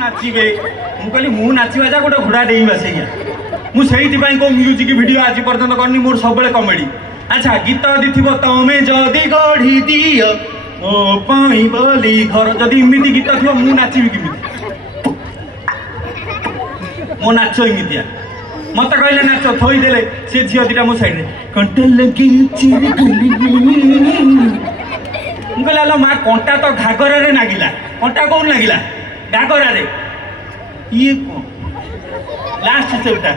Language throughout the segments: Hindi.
नाचे मुझे मु नाचा जा गोटे घोड़ा डेइबा से मुझे कौ म्यूजिक वीडियो आज पर्यटन करनी मोर सब कमेडी। अच्छा गीत यदि थी तमें जदि गढ़ी दिय ओ पाई बोली घर जदि इमिति गीत थी मु नाची किमी मो नाच इमितिया मत कहले नाच थोईदे से झील दीटा मो साइड कंटा लगी कहला माँ कंटा तो घागरा नागिला कंटा कौन लगिला घागरा ये लास्ट सेटा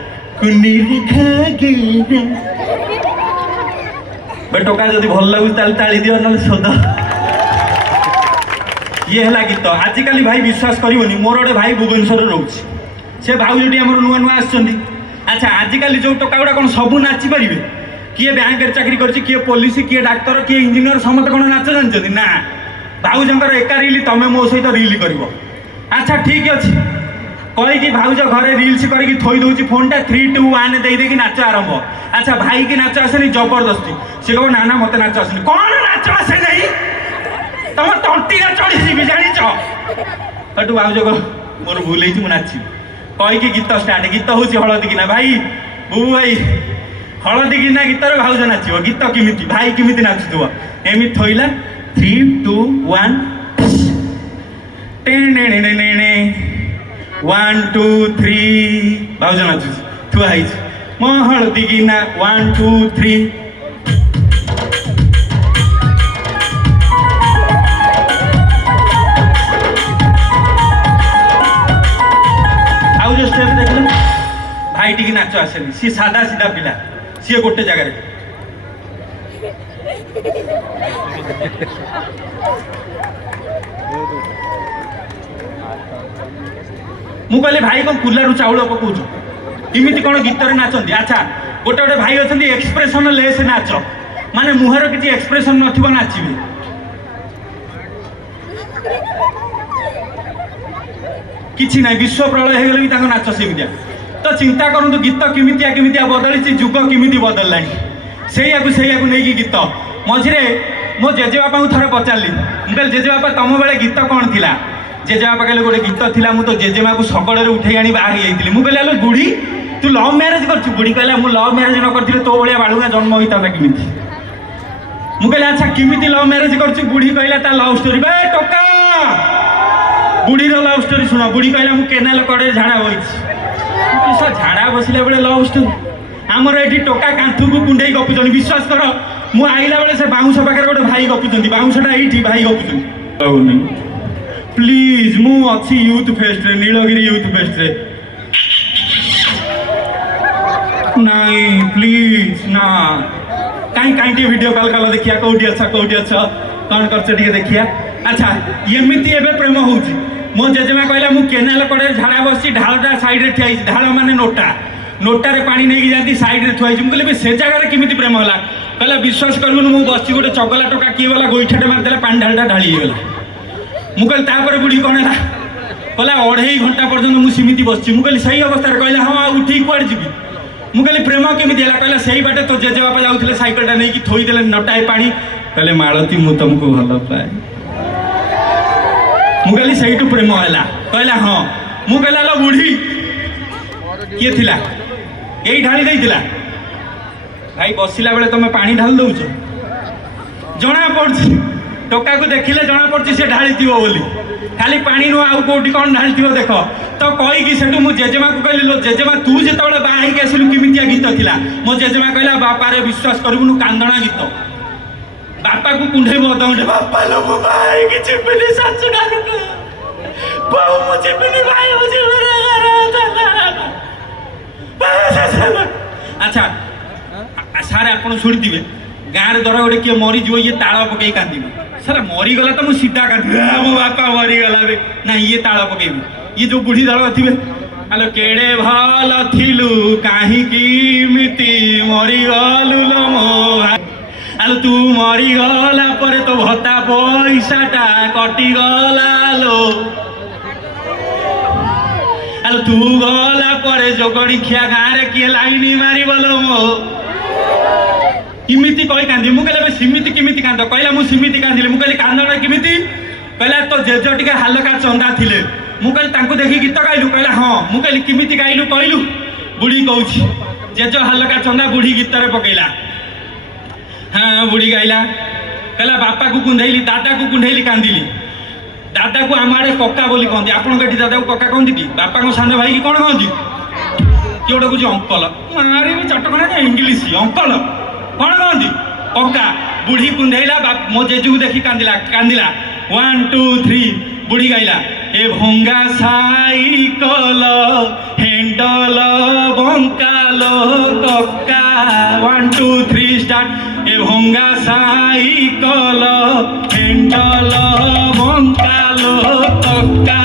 टोका जब भल लगुच ताली दियो ना सोद ये है गीत। आजिकल भाई विश्वास करनी मोर गोटे भाई भुवनेश्वर रोच से भाउजी आम नुआ नुआ आसुँच। अच्छा आजिकल जो टोका गुड़ा कौन सब नाची पारे किए बैंक चाकरी कर किए पुलिस किए डाक्तर किए इंजीनियर समस्त कौन नाच जानते ना भाउजर एका रिल तुम मो सहित रिल कर। अच्छा ठीक अच्छे कहीकि भाउज घरे रिल्स करके थोई दौर फोन टा 3 2 1 देदेक नाच आरंभ। अच्छा भाई की नाच आसेनी जबरदस्ती सी कह ना ना मत नाच आसेनी कौन नाच आसे नहीं तुम तंटीरा चढ़ी जाच भाउज मोर भूल हो नाची कहीकि गीत स्टार्ट गीत हूँ हलदी किना भाई बुबू भाई हलदी किना गीत भाउज नाच गीत किमिति भाई किमिति नाचुव एमि थोइला 3 2 1 1 2 3 भाउज नाचु थुआ मो हलदी किना 1 2 3 आउ जो स्टेप देख भाई टी नाच आसेनी सी सादा सीधा पिला सी गोटे जगह मु कहली भाई कौन कुलारू चाउल पकाउछ इमिति कौन गीत नाचती। अच्छा गोटे गोटे भाई अच्छा एक्सप्रेशन लेस नाच माने मुहर किसी एक्सप्रेशन नथिबो नाचिबे किछि ना विश्व प्रलय हो गले भी नाच सेमितिया। तो चिंता करूँ गीत किमितिया किमितिया बदली जुग किमिति बदललानी से नहीं गीत मझे मो जेजेबापा को थोड़े पचारि मुझे जेजेबापा तुम बेले गीत कौन थी जेजेबापा कहले गोटे गीत थी तो जेजेमा को शगड़े उठे आनी बाहर जाइली मुझे कहले बुढ़ी तू लव मैरेज कर बुढ़ी कहला मु लव मैरेज न कर तो भाया बाड़ुआ जन्म होता किमिति मुझे अच्छा किमिति लव मैरेज कर बुढ़ी कहला ता लव स्टोरी बे टोका बुढ़ी लव स्टोरी शुण बुढ़ी कहला मु केनाल कड़े झाड़ा हो झाड़ा बसला बेले लव स्टोरी आमर ये टोका कांथु को कुंडे गपुचन विश्वास कर मु आइला बेले से बाउंस पाखे गोटे भाई गपुचंती बाउंसटा ये भाई गपुचंती प्लीज मु अच्छी यूथ फेस्ट रे नीलगिरी यूथ फेस्ट रे नहीं प्लीज ना कहीं कहीं वीडियो कॉल कल देखिया कौटी अच्छा कौन कर देखिया। अच्छा एमती एवं प्रेम हो मो जेजेमा कहला मु केनाल कड़े झाड़ा बस ढालटा साइड ठिया ढाल माने नोटारे पानी नहीं जाती साइड रे थुआई मुझे से जगह किमिति प्रेम होला कहला विश्वास करूँ मु बस गोटे चगला टोका किए गला गोईठाटे मारिदेला पानी ढालटा ढालीगला मुझे बुढ़ी कौन है कहला 2.5 घंटा पर्यटन मुझे बस मुझे सही अवस्था कहला हाँ उठी कुआड़े जी मुझे प्रेम केमी है कहला से बाटे तो जेजेबापा जाऊे सैकलटा नहीं थोईदे नटाए पानी कहले मालती मु तुमको भल पाए मुझे से प्रेम है कहला हाँ मुझे कहला बुढ़ी किए थिला यही ढाली देइतिला भाई बसिला बेले तुम पानी ढाल दौच जना पड़ी टोका को देखिले जना पड़ी से ढाली बोली खाली पानी नु आउ कोटी कौन ढाली देख तो कहीकि से मु जेजेमा को कहली लो जेजेमा तू जो बाहर आसिलु किमितिया गीत थिला मो जेजेमा कहला बापा रे विश्वास करूनु कांदणा गीत बापा को कुंडे बदौंडे बापा लो भाई कि चिपिनी सासु डालू बाऊ मु चिपिनी भाई मुझे अच्छा सारे आप शुणुवे गाँव दर गोटे किए मरीज ये ताल पकई कांदी सारा मरीगला तो मुझे सीधा कांदी मो बापा मरीगला बे ना ये ताल पकईबी ये जो बुढ़ी दल थे हेलो केड़े भल थिलु कहीं मरीगलु लो मो आलो तू मरीगला पर तो भत्ता पैसाटा कटिगला लो आलो तू गला पर जोगड़ी खिया गाँव किए लाइन मार बोलो मो इमिति कही कांदी मुझे सिमिति किमिति कांद कहला मुझे सिमिति कांदी मुझे कांदना किमिति कहला तो जेज टे हालका चंदा थिले मुझे देखी गीत गाइलु कहला हाँ मुझे किमिति गाइलु कहलु बुढ़ी कहूँ जेज हालका चंदा बुढ़ी गीत पकेला हाँ बुढ़ी गाइला कहला बापा को कुंधेली दादा को कुंधेली कांदिली दादा को आम आड़े कक्का बोली कहते आपण दादा को कक्का कहते कि बापा को सान भाई की कौन कहती किए गोटे कौन अंकल मारे चटकना इंग्लीश अंकल कौन कहती कक्का बुढ़ी कुंधेला मो जेजू को देखी कांदिला कांदिला 1 2 3 बुढ़ी गाइला ए भंगा साइकल हैंडल बंकालो कक्का 1 2 3 स्टार्ट ए भंगा साइकल हैंडल बंकालो कक्का